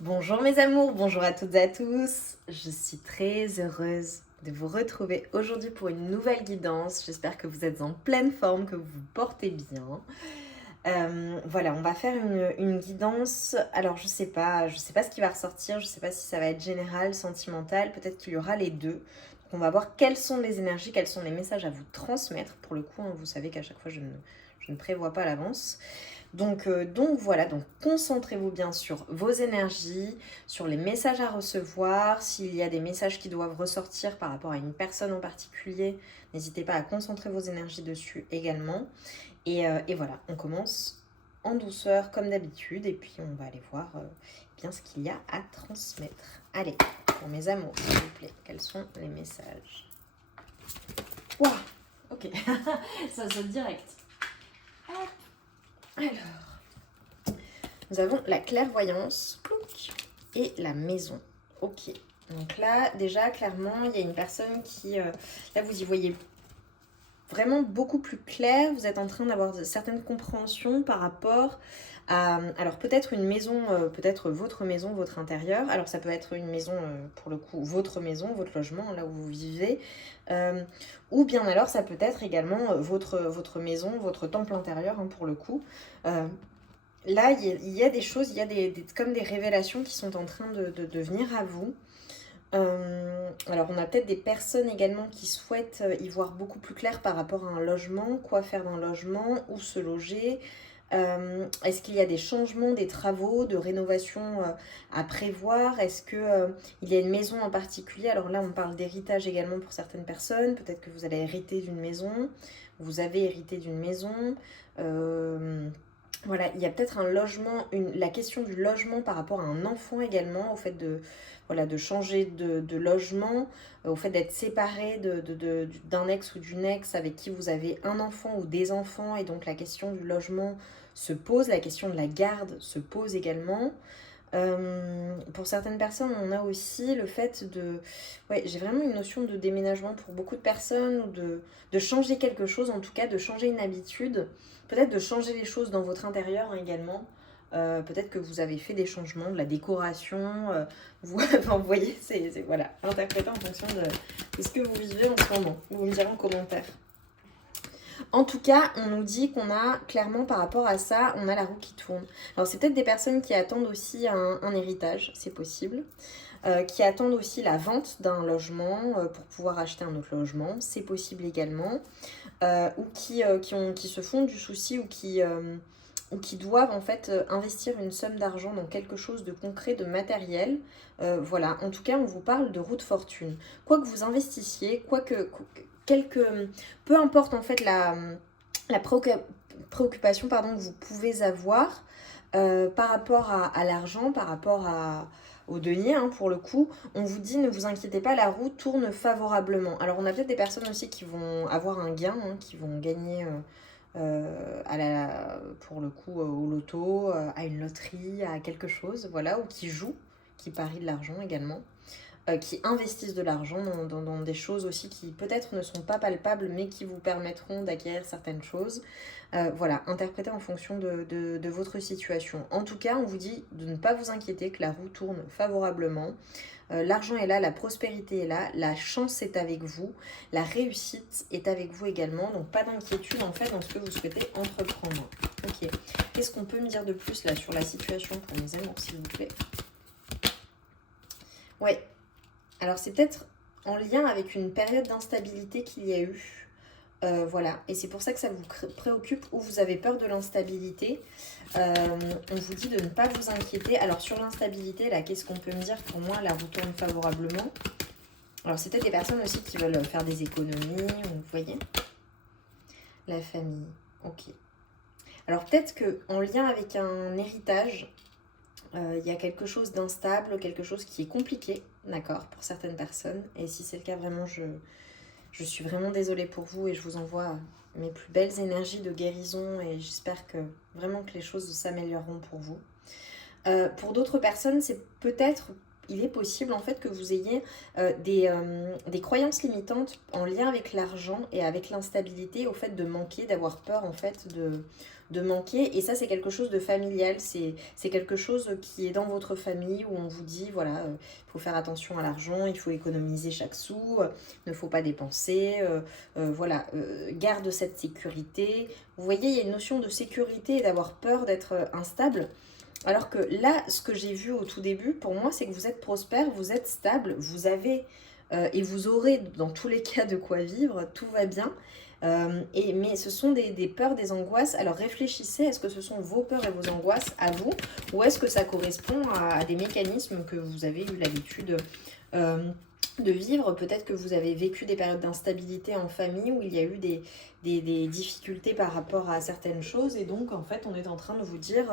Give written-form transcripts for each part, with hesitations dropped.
Bonjour mes amours, bonjour à toutes et à tous. Je suis très heureuse de vous retrouver aujourd'hui pour une nouvelle guidance. J'espère que vous êtes en pleine forme, que vous vous portez bien. Voilà, on va faire une guidance. Alors je sais pas ce qui va ressortir, je sais pas si ça va être général, sentimental, peut-être qu'il y aura les deux. Donc on va voir quelles sont les énergies, quels sont les messages à vous transmettre. Pour le coup, hein, vous savez qu'à chaque fois je ne prévois pas à l'avance. Donc voilà, donc concentrez-vous bien sur vos énergies, sur les messages à recevoir. S'il y a des messages qui doivent ressortir par rapport à une personne en particulier, n'hésitez pas à concentrer vos énergies dessus également. Et voilà, on commence en douceur comme d'habitude et puis on va aller voir bien ce qu'il y a à transmettre. Allez, pour mes amours, s'il vous plaît, quels sont les messages? Waouh, ok, ça saute direct. Hop. Alors, nous avons la clairvoyance et la maison. Ok. Donc là, déjà, clairement, il y a une personne qui... là, vous y voyez vraiment beaucoup plus clair. Vous êtes en train d'avoir certaines compréhensions par rapport à... Alors, peut-être une maison, peut-être votre maison, votre intérieur. Alors, ça peut être une maison, pour le coup, votre maison, votre logement, là où vous vivez. Euh, ou bien alors, ça peut être également votre maison, votre temple intérieur, hein, pour le coup. Euh, Là, il y a des choses, il y a comme des révélations qui sont en train de venir à vous. Alors, on a peut-être des personnes également qui souhaitent y voir beaucoup plus clair par rapport à un logement, quoi faire dans le logement, où se loger. Est-ce qu'il y a des changements, des travaux, de rénovation à prévoir? Est-ce que il y a une maison en particulier? Alors là, on parle d'héritage également pour certaines personnes. Peut-être que vous allez hériter d'une maison, vous avez hérité d'une maison. Euh, voilà, il y a peut-être un logement, la question du logement par rapport à un enfant également, au fait de, voilà, de changer de logement, au fait d'être séparé d'un ex ou d'une ex avec qui vous avez un enfant ou des enfants, et donc la question du logement se pose, la question de la garde se pose également. Pour certaines personnes, on a aussi le fait de... Ouais, j'ai vraiment une notion de déménagement pour beaucoup de personnes, ou de changer quelque chose, en tout cas de changer une habitude, peut-être de changer les choses dans votre intérieur, hein, également. Peut-être que vous avez fait des changements, de la décoration, enfin, vous voyez, voilà, interprété en fonction de ce que vous vivez en ce moment. Vous me direz en commentaire. En tout cas, on nous dit qu'on a clairement par rapport à ça, on a la roue qui tourne. Alors c'est peut-être des personnes qui attendent aussi un héritage, c'est possible. Qui attendent aussi la vente d'un logement pour pouvoir acheter un autre logement, c'est possible également. Ou qui se font du souci ou qui doivent en fait investir une somme d'argent dans quelque chose de concret, de matériel. Voilà, en tout cas, on vous parle de roue de fortune. Quoi que vous investissiez, peu importe en fait la préoccupation pardon, que vous pouvez avoir par rapport à l'argent, par rapport au denier, hein, pour le coup, on vous dit ne vous inquiétez pas, la roue tourne favorablement. Alors on a peut-être des personnes aussi qui vont avoir un gain, hein, qui vont gagner pour le coup au loto, à une loterie, à quelque chose, voilà, ou qui jouent, qui parient de l'argent également. Qui investissent de l'argent dans des choses aussi qui peut-être ne sont pas palpables mais qui vous permettront d'acquérir certaines choses. Voilà, interprétez en fonction de votre situation. En tout cas, on vous dit de ne pas vous inquiéter, que la roue tourne favorablement. L'argent est là, la prospérité est là, la chance est avec vous, la réussite est avec vous également. Donc pas d'inquiétude en fait dans ce que vous souhaitez entreprendre. Ok, qu'est-ce qu'on peut me dire de plus là sur la situation pour mes amours s'il vous plaît? Ouais, alors c'est peut-être en lien avec une période d'instabilité qu'il y a eu. Voilà, et c'est pour ça que ça vous préoccupe ou vous avez peur de l'instabilité. On vous dit de ne pas vous inquiéter. Alors sur l'instabilité, là, qu'est-ce qu'on peut me dire? Pour moi, la roue tourne favorablement. Alors c'est peut-être des personnes aussi qui veulent faire des économies, vous voyez. La famille, ok. Alors peut-être qu'en lien avec un héritage, il y a quelque chose d'instable, quelque chose qui est compliqué, d'accord, pour certaines personnes. Et si c'est le cas, vraiment, je suis vraiment désolée pour vous et je vous envoie mes plus belles énergies de guérison et j'espère que vraiment que les choses s'amélioreront pour vous. Pour d'autres personnes, c'est peut-être il est possible en fait que vous ayez des croyances limitantes en lien avec l'argent et avec l'instabilité, au fait de manquer, d'avoir peur en fait de manquer. Et ça, c'est quelque chose de familial, c'est quelque chose qui est dans votre famille où on vous dit, voilà, il faut faire attention à l'argent, il faut économiser chaque sou, ne faut pas dépenser, voilà, garde cette sécurité. Vous voyez, il y a une notion de sécurité et d'avoir peur d'être instable. Alors que là, ce que j'ai vu au tout début, pour moi, c'est que vous êtes prospère, vous êtes stable, vous avez et vous aurez dans tous les cas de quoi vivre, tout va bien. Mais ce sont des peurs, des angoisses. Alors réfléchissez, est-ce que ce sont vos peurs et vos angoisses à vous, ou est-ce que ça correspond à des mécanismes que vous avez eu l'habitude de vivre? Peut-être que vous avez vécu des périodes d'instabilité en famille où il y a eu des difficultés par rapport à certaines choses, et donc en fait on est en train de vous dire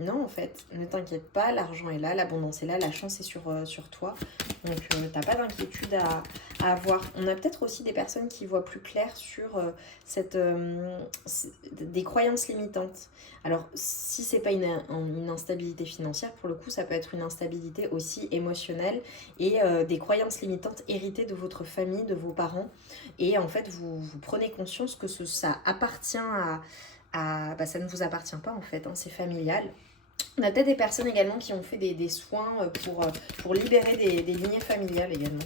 non, en fait, ne t'inquiète pas, l'argent est là, l'abondance est là, la chance est sur toi. Donc, t'as pas d'inquiétude à avoir. On a peut-être aussi des personnes qui voient plus clair sur des croyances limitantes. Alors, si c'est pas une instabilité financière, pour le coup, ça peut être une instabilité aussi émotionnelle et des croyances limitantes héritées de votre famille, de vos parents. Et en fait, vous prenez conscience que ça appartient bah, ça ne vous appartient pas en fait, hein, c'est familial. On a peut-être des personnes également qui ont fait des soins pour libérer des lignées familiales également.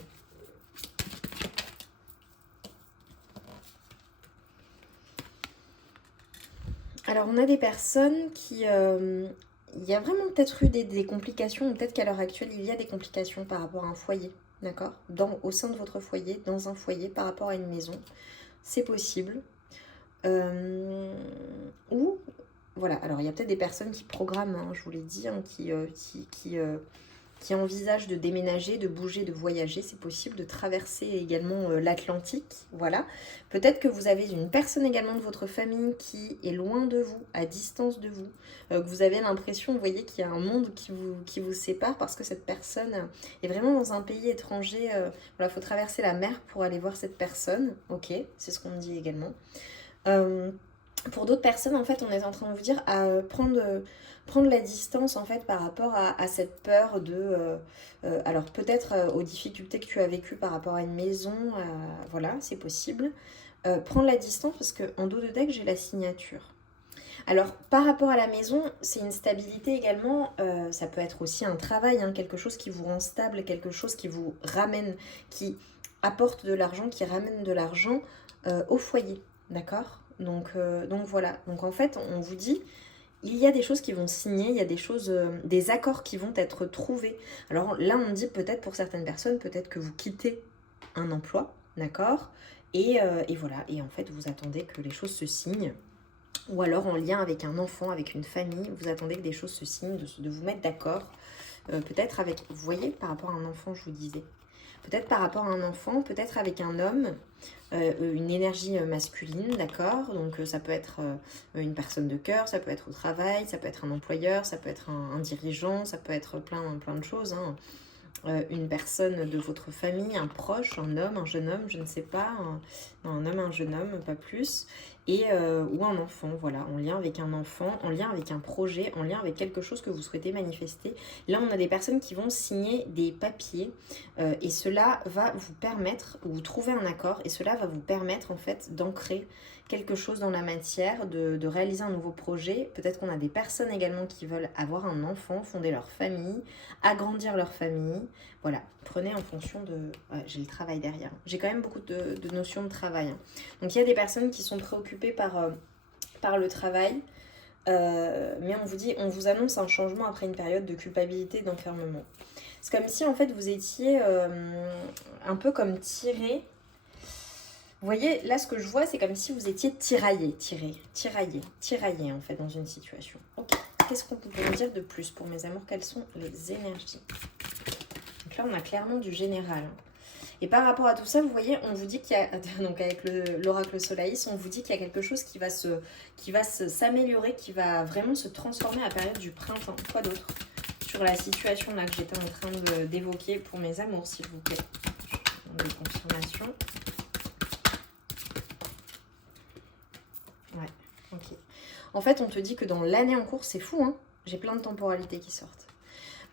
Alors on a des personnes qui... il y a vraiment peut-être eu des complications, ou peut-être qu'à l'heure actuelle il y a des complications par rapport à un foyer, d'accord, au sein de votre foyer, dans un foyer, par rapport à une maison. C'est possible. Ou voilà, alors il y a peut-être des personnes qui programment, hein, je vous l'ai dit, hein, qui envisagent de déménager, de bouger, de voyager. C'est possible de traverser également l'Atlantique, voilà. Peut-être que vous avez une personne également de votre famille qui est loin de vous, à distance de vous, que vous avez l'impression, vous voyez, qu'il y a un monde qui vous sépare parce que cette personne est vraiment dans un pays étranger. Voilà, il faut traverser la mer pour aller voir cette personne, ok, c'est ce qu'on me dit également. Pour d'autres personnes, en fait, on est en train de vous dire à prendre la distance, en fait, par rapport à cette peur alors, peut-être aux difficultés que tu as vécues par rapport à une maison, voilà, c'est possible. Prendre la distance, parce qu'en dos de deck, j'ai la signature. Alors, par rapport à la maison, c'est une stabilité également. Ça peut être aussi un travail, hein, quelque chose qui vous rend stable, quelque chose qui vous ramène, qui apporte de l'argent, qui ramène de l'argent au foyer, d'accord ? Donc voilà, donc en fait on vous dit, il y a des choses qui vont signer, il y a des choses, des accords qui vont être trouvés. Alors là on dit peut-être pour certaines personnes, peut-être que vous quittez un emploi, d'accord, et voilà, et en fait vous attendez que les choses se signent, ou alors en lien avec un enfant, avec une famille, vous attendez que des choses se signent, de vous mettre d'accord, peut-être avec, vous voyez, par rapport à un enfant je vous disais, peut-être par rapport à un enfant, peut-être avec un homme, une énergie masculine, d'accord, donc ça peut être une personne de cœur, ça peut être au travail, ça peut être un employeur, ça peut être un dirigeant, ça peut être plein de choses, hein. Une personne de votre famille, un proche, un homme, un jeune homme, je ne sais pas, un homme, un jeune homme, pas plus, ou un enfant, voilà, en lien avec un enfant, en lien avec un projet, en lien avec quelque chose que vous souhaitez manifester. Là, on a des personnes qui vont signer des papiers et cela va vous permettre, ou vous trouver un accord, et cela va vous permettre en fait d'ancrer quelque chose dans la matière, de réaliser un nouveau projet. Peut-être qu'on a des personnes également qui veulent avoir un enfant, fonder leur famille, agrandir leur famille. Voilà, prenez en fonction de... Ouais, j'ai le travail derrière. J'ai quand même beaucoup de notions de travail, hein. Donc il y a des personnes qui sont préoccupées par le travail, mais on vous dit, on vous annonce un changement après une période de culpabilité, d'enfermement. C'est comme si en fait vous étiez un peu comme tiré. Vous voyez, là ce que je vois, c'est comme si vous étiez tiraillé en fait dans une situation. Ok, qu'est-ce qu'on peut me dire de plus pour mes amours? Quelles sont les énergies? Donc là, on a clairement du général. Et par rapport à tout ça, vous voyez, on vous dit qu'il y a, donc avec l'oracle Solaïs, on vous dit qu'il y a quelque chose qui va s'améliorer, qui va vraiment se transformer à la période du printemps. Quoi d'autre sur la situation là que j'étais en train d'évoquer pour mes amours, s'il vous plaît? Des confirmations. Ouais, ok. En fait, on te dit que dans l'année en cours, c'est fou, hein. J'ai plein de temporalités qui sortent.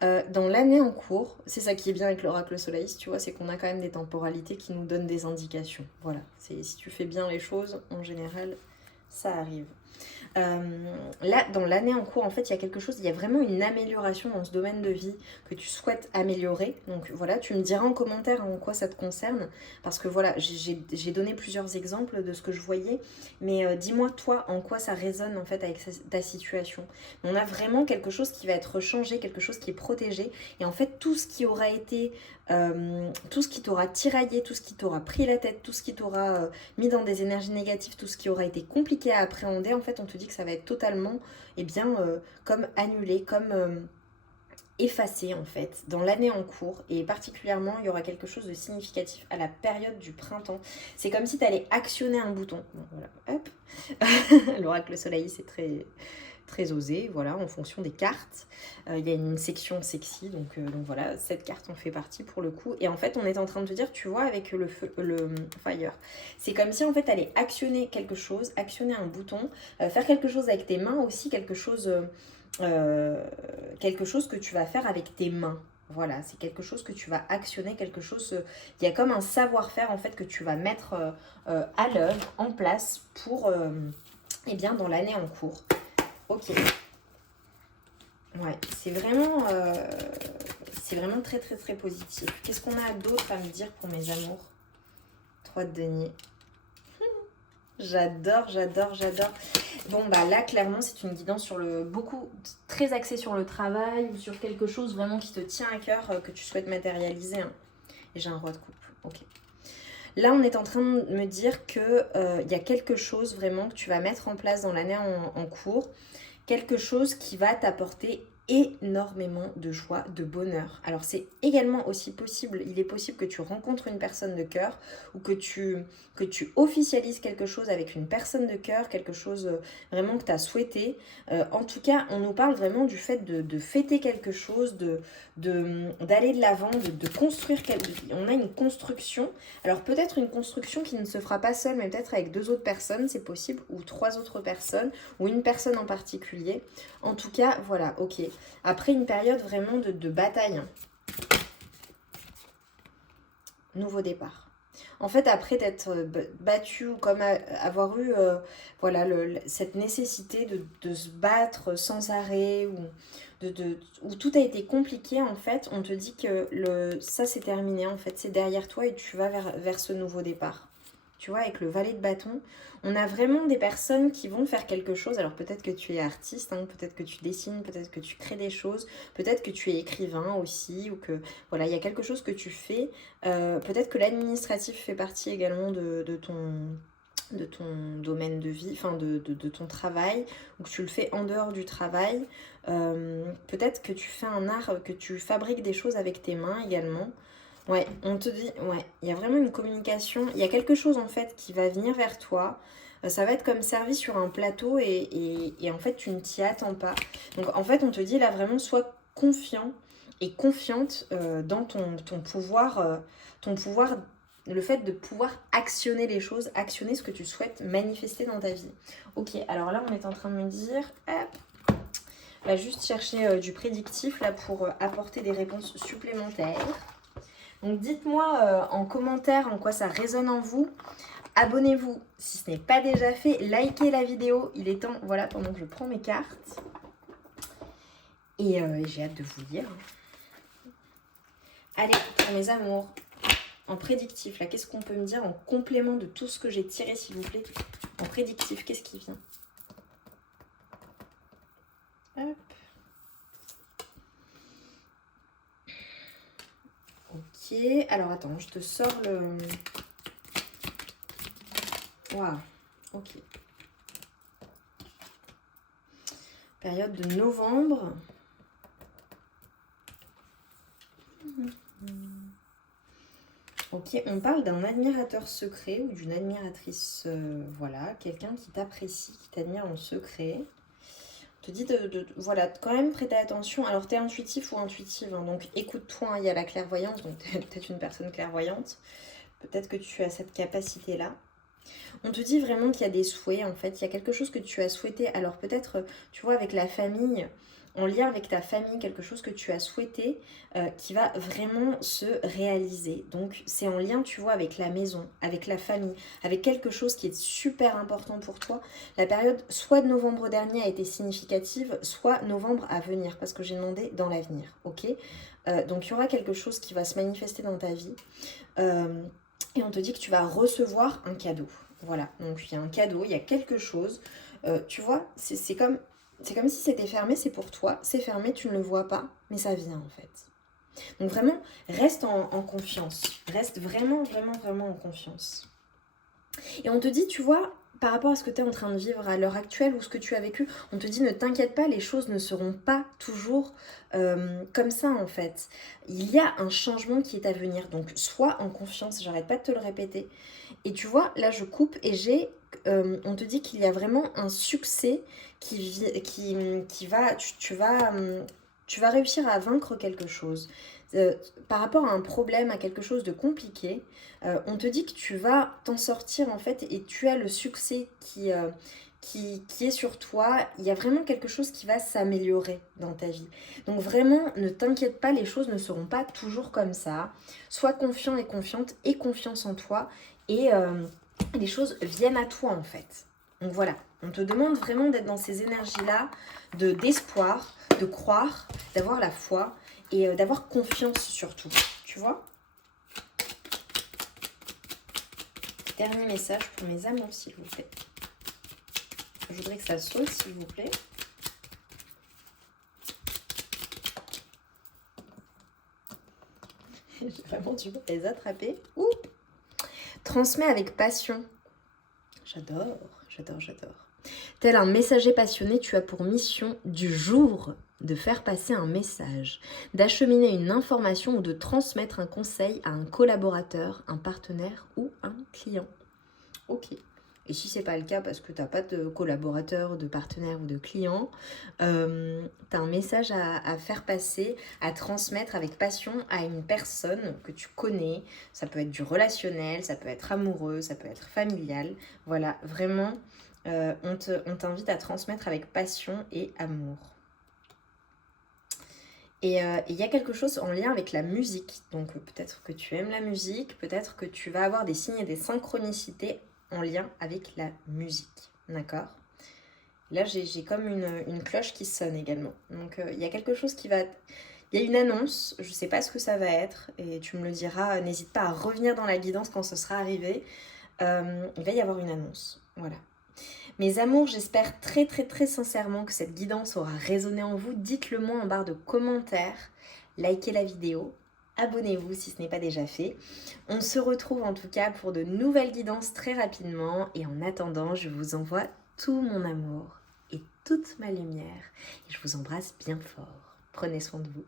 Dans l'année en cours, c'est ça qui est bien avec l'oracle Solaïs, tu vois, c'est qu'on a quand même des temporalités qui nous donnent des indications. Voilà, si tu fais bien les choses, en général, ça arrive. Là, dans l'année en cours, en fait, il y a quelque chose, il y a vraiment une amélioration dans ce domaine de vie que tu souhaites améliorer. Donc voilà, tu me diras en commentaire en quoi ça te concerne, parce que voilà, j'ai donné plusieurs exemples de ce que je voyais, mais dis-moi toi en quoi ça résonne en fait avec ta situation. On a vraiment quelque chose qui va être changé, quelque chose qui est protégé, et en fait tout ce qui aura été, tout ce qui t'aura tiraillé, tout ce qui t'aura pris la tête, tout ce qui t'aura mis dans des énergies négatives, tout ce qui aura été compliqué à appréhender, en fait on te dit que ça va être totalement comme annulé, comme effacé en fait dans l'année en cours, et particulièrement il y aura quelque chose de significatif à la période du printemps. C'est comme si tu allais actionner un bouton. Bon, voilà, hop. L'oracle soleil c'est très osé, voilà, en fonction des cartes. Il y a une section sexy, donc voilà, cette carte en fait partie pour le coup. Et en fait, on est en train de te dire, tu vois, avec le fire, c'est comme si en fait, t'allais actionner quelque chose, actionner un bouton, faire quelque chose avec tes mains aussi, quelque chose que tu vas faire avec tes mains. Voilà, c'est quelque chose que tu vas actionner, quelque chose... il y a comme un savoir-faire en fait que tu vas mettre à l'œuvre, en place pour... eh bien, dans l'année en cours. Ok. Ouais, c'est vraiment très très très positif. Qu'est-ce qu'on a d'autre à me dire pour mes amours? 3 de denier. J'adore, j'adore, j'adore. Bon bah là clairement c'est une guidance sur très axée sur le travail ou sur quelque chose vraiment qui te tient à cœur, que tu souhaites matérialiser. Hein. Et j'ai un roi de coupe. Ok. Là, on est en train de me dire que y a quelque chose vraiment que tu vas mettre en place dans l'année en cours. Quelque chose qui va t'apporter énormément de joie, de bonheur. Alors c'est également aussi possible, il est possible que tu rencontres une personne de cœur ou que tu officialises quelque chose avec une personne de cœur, quelque chose vraiment que tu as souhaité. En tout cas, on nous parle vraiment du fait de fêter quelque chose, d'aller de l'avant, de construire on a une construction. Alors peut-être une construction qui ne se fera pas seule, mais peut-être avec 2 autres personnes, c'est possible, ou 3 autres personnes, ou une personne en particulier. En tout cas, voilà, ok. Après une période vraiment de bataille. Nouveau départ. En fait, après d'être battu ou comme avoir eu voilà, cette nécessité de se battre sans arrêt, où tout a été compliqué, en fait, on te dit que ça c'est terminé, en fait, c'est derrière toi et tu vas vers ce nouveau départ. Tu vois, avec le valet de bâton, on a vraiment des personnes qui vont faire quelque chose. Alors peut-être que tu es artiste, hein, peut-être que tu dessines, peut-être que tu crées des choses, peut-être que tu es écrivain aussi, ou que voilà, il y a quelque chose que tu fais. Peut-être que l'administratif fait partie également de ton domaine de vie, enfin de ton travail, ou que tu le fais en dehors du travail. Peut-être que tu fais un art, que tu fabriques des choses avec tes mains également. Ouais, on te dit, ouais, il y a vraiment une communication, il y a quelque chose en fait qui va venir vers toi, ça va être comme servi sur un plateau et en fait tu ne t'y attends pas. Donc en fait on te dit là vraiment sois confiant et confiante dans ton pouvoir, le fait de pouvoir actionner les choses, actionner ce que tu souhaites manifester dans ta vie. Ok, alors là on est en train de me dire, hop, on va juste chercher du prédictif là pour apporter des réponses supplémentaires. Donc dites-moi en commentaire en quoi ça résonne en vous. Abonnez-vous si ce n'est pas déjà fait. Likez la vidéo. Il est temps, voilà, pendant que je prends mes cartes. Et j'ai hâte de vous lire. Allez, pour mes amours, en prédictif, là, qu'est-ce qu'on peut me dire en complément de tout ce que j'ai tiré, s'il vous plaît? En prédictif, qu'est-ce qui vient? Hop. Ok, alors attends, je te sors le... Waouh, ok. Période de novembre. Ok, on parle d'un admirateur secret ou d'une admiratrice, voilà, quelqu'un qui t'apprécie, qui t'admire en secret. On te dit voilà, quand même prêter attention. Alors, t'es intuitif ou intuitive, hein, donc écoute-toi, hein, il y a la clairvoyance, donc t'es peut-être une personne clairvoyante. Peut-être que tu as cette capacité-là. On te dit vraiment qu'il y a des souhaits, en fait. Il y a quelque chose que tu as souhaité. Alors, peut-être, tu vois, avec la famille, en lien avec ta famille, quelque chose que tu as souhaité qui va vraiment se réaliser. Donc c'est en lien, tu vois, avec la maison, avec la famille, avec quelque chose qui est super important pour toi. La période soit de novembre dernier a été significative, soit novembre à venir, parce que j'ai demandé dans l'avenir, ok. Donc il y aura quelque chose qui va se manifester dans ta vie. Et on te dit que tu vas recevoir un cadeau. Voilà, donc il y a un cadeau, il y a quelque chose. Tu vois, c'est comme si c'était fermé, c'est pour toi. C'est fermé, tu ne le vois pas, mais ça vient en fait. Donc vraiment, reste en confiance. Reste vraiment, vraiment, vraiment en confiance. Et on te dit, tu vois, par rapport à ce que tu es en train de vivre à l'heure actuelle ou ce que tu as vécu, on te dit ne t'inquiète pas, les choses ne seront pas toujours comme ça en fait. Il y a un changement qui est à venir, donc sois en confiance, j'arrête pas de te le répéter. Et tu vois, là je coupe et on te dit qu'il y a vraiment un succès qui va, tu vas réussir à vaincre quelque chose. Par rapport à un problème, à quelque chose de compliqué, on te dit que tu vas t'en sortir en fait et tu as le succès qui est sur toi. Il y a vraiment quelque chose qui va s'améliorer dans ta vie. Donc vraiment, ne t'inquiète pas, les choses ne seront pas toujours comme ça. Sois confiant et confiante et confiance en toi et les choses viennent à toi en fait. Donc voilà, on te demande vraiment d'être dans ces énergies-là, d'espoir, de croire, d'avoir la foi et d'avoir confiance surtout, tu vois. Dernier message pour mes amours, s'il vous plaît. Je voudrais que ça saute, s'il vous plaît. J'ai vraiment du mal à les attraper. Ouh. Transmets avec passion. J'adore, j'adore, j'adore. Tel un messager passionné, tu as pour mission du jour de faire passer un message, d'acheminer une information ou de transmettre un conseil à un collaborateur, un partenaire ou un client. Ok. Et si c'est pas le cas parce que tu n'as pas de collaborateur, de partenaire ou de client, tu as un message à faire passer, à transmettre avec passion à une personne que tu connais. Ça peut être du relationnel, ça peut être amoureux, ça peut être familial. Voilà, vraiment, on t'invite à transmettre avec passion et amour. Et il y a quelque chose en lien avec la musique. Donc peut-être que tu aimes la musique, peut-être que tu vas avoir des signes et des synchronicités en lien avec la musique, d'accord? Là, j'ai comme une cloche qui sonne également. Donc, il y a quelque chose qui va... Il y a une annonce, je ne sais pas ce que ça va être, et tu me le diras, n'hésite pas à revenir dans la guidance quand ce sera arrivé. Il va y avoir une annonce, voilà. Mes amours, j'espère très très très sincèrement que cette guidance aura résonné en vous. Dites-le moi en barre de commentaires, likez la vidéo, abonnez-vous si ce n'est pas déjà fait. On se retrouve en tout cas pour de nouvelles guidances très rapidement et en attendant, je vous envoie tout mon amour et toute ma lumière et je vous embrasse bien fort. Prenez soin de vous.